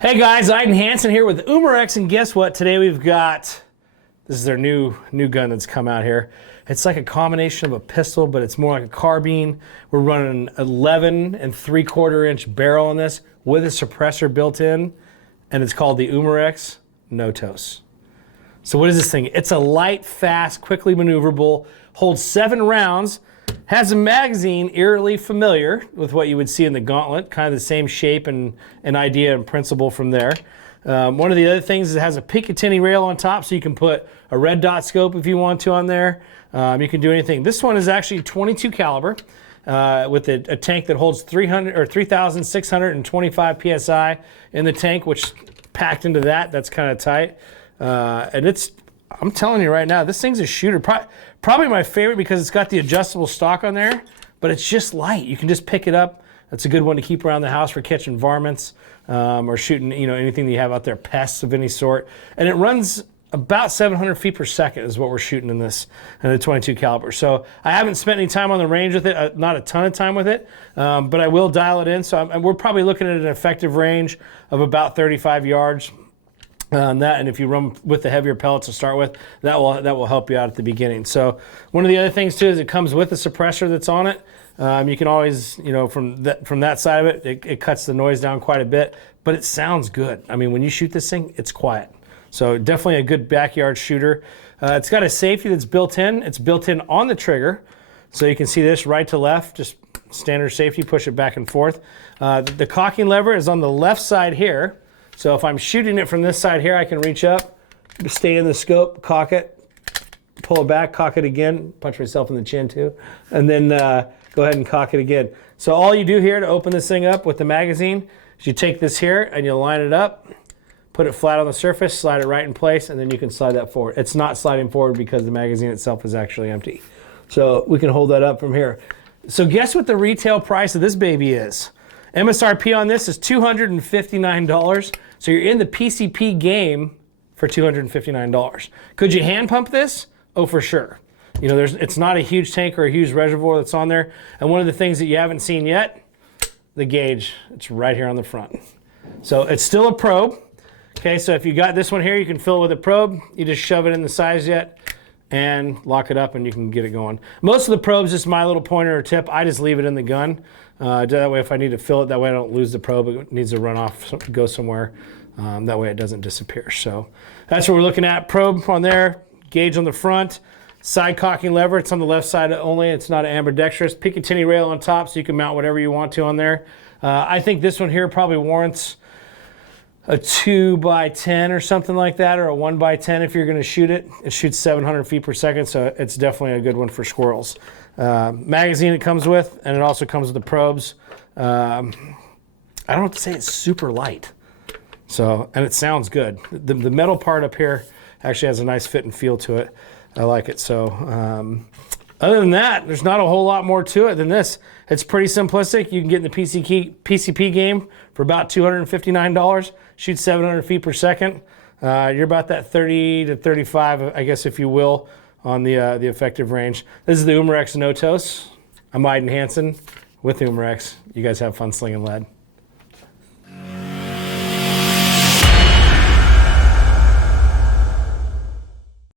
Hey guys, Eydin Hansen here with Umarex, and guess what? Today we've got, this is their new gun that's come out here. It's like a combination of a pistol, but it's more like a carbine. We're running an 11 3/4 inch barrel on this with a suppressor built in, and it's called the Umarex Notos. So what is this thing? It's a light, fast, quickly maneuverable, holds 7 rounds, has a magazine eerily familiar with what you would see in the Gauntlet, kind of the same shape and idea and principle from there. One of the other things is it has a Picatinny rail on top, so you can put a red dot scope if you want to on there. You can do anything. This one is actually 22 caliber with a tank that holds 3,625 psi in the tank, which packed into that's kind of tight. And I'm telling you right now, this thing's a shooter. Probably my favorite because it's got the adjustable stock on there, but it's just light. You can just pick it up. That's a good one to keep around the house for catching varmints or shooting, anything that you have out there, pests of any sort. And it runs about 700 feet per second is what we're shooting in the 22 caliber. So I haven't spent any time on the range with it, not a ton of time with it, but I will dial it in. So we're probably looking at an effective range of about 35 yards. And if you run with the heavier pellets to start with, that will help you out at the beginning. So one of the other things too is it comes with a suppressor that's on it. You can always, from that side of it, it cuts the noise down quite a bit, but it sounds good. I mean, when you shoot this thing, it's quiet. So definitely a good backyard shooter. It's got a safety that's built in. It's built in on the trigger, so you can see this right to left, just standard safety. Push it back and forth. The cocking lever is on the left side here. So if I'm shooting it from this side here, I can reach up, stay in the scope, cock it, pull it back, cock it again, punch myself in the chin too, and then go ahead and cock it again. So all you do here to open this thing up with the magazine is you take this here and you line it up, put it flat on the surface, slide it right in place, and then you can slide that forward. It's not sliding forward because the magazine itself is actually empty. So we can hold that up from here. So guess what the retail price of this baby is? MSRP on this is $259. So you're in the PCP game for $259. Could you hand pump this? Oh, for sure. It's not a huge tank or a huge reservoir that's on there. And one of the things that you haven't seen yet, the gauge, it's right here on the front. So it's still a probe. Okay, so if you got this one here, you can fill it with a probe. You just shove it in the size jet and lock it up and you can get it going. Most of the probes, just my little pointer or tip, I just leave it in the gun. That way if I need to fill it, that way I don't lose the probe. It needs to run off, go somewhere. That way it doesn't disappear. So that's what we're looking at. Probe on there, gauge on the front, side cocking lever. It's on the left side only. It's not ambidextrous. Picatinny rail on top so you can mount whatever you want to on there. I think this one here probably warrants a 2x10 or something like that, or a 1x10 if you're going to shoot it. It shoots 700 feet per second, so it's definitely a good one for squirrels. Magazine it comes with, and it also comes with the probes. I don't have to say it's super light. So, and it sounds good. The metal part up here actually has a nice fit and feel to it. I like it. So, other than that, there's not a whole lot more to it than this. It's pretty simplistic. You can get in the PCP game for about $259. Shoot 700 feet per second. You're about that 30 to 35, I guess, if you will, on the effective range. This is the Umarex Notos. I'm Eydin Hansen with Umarex. You guys have fun slinging lead.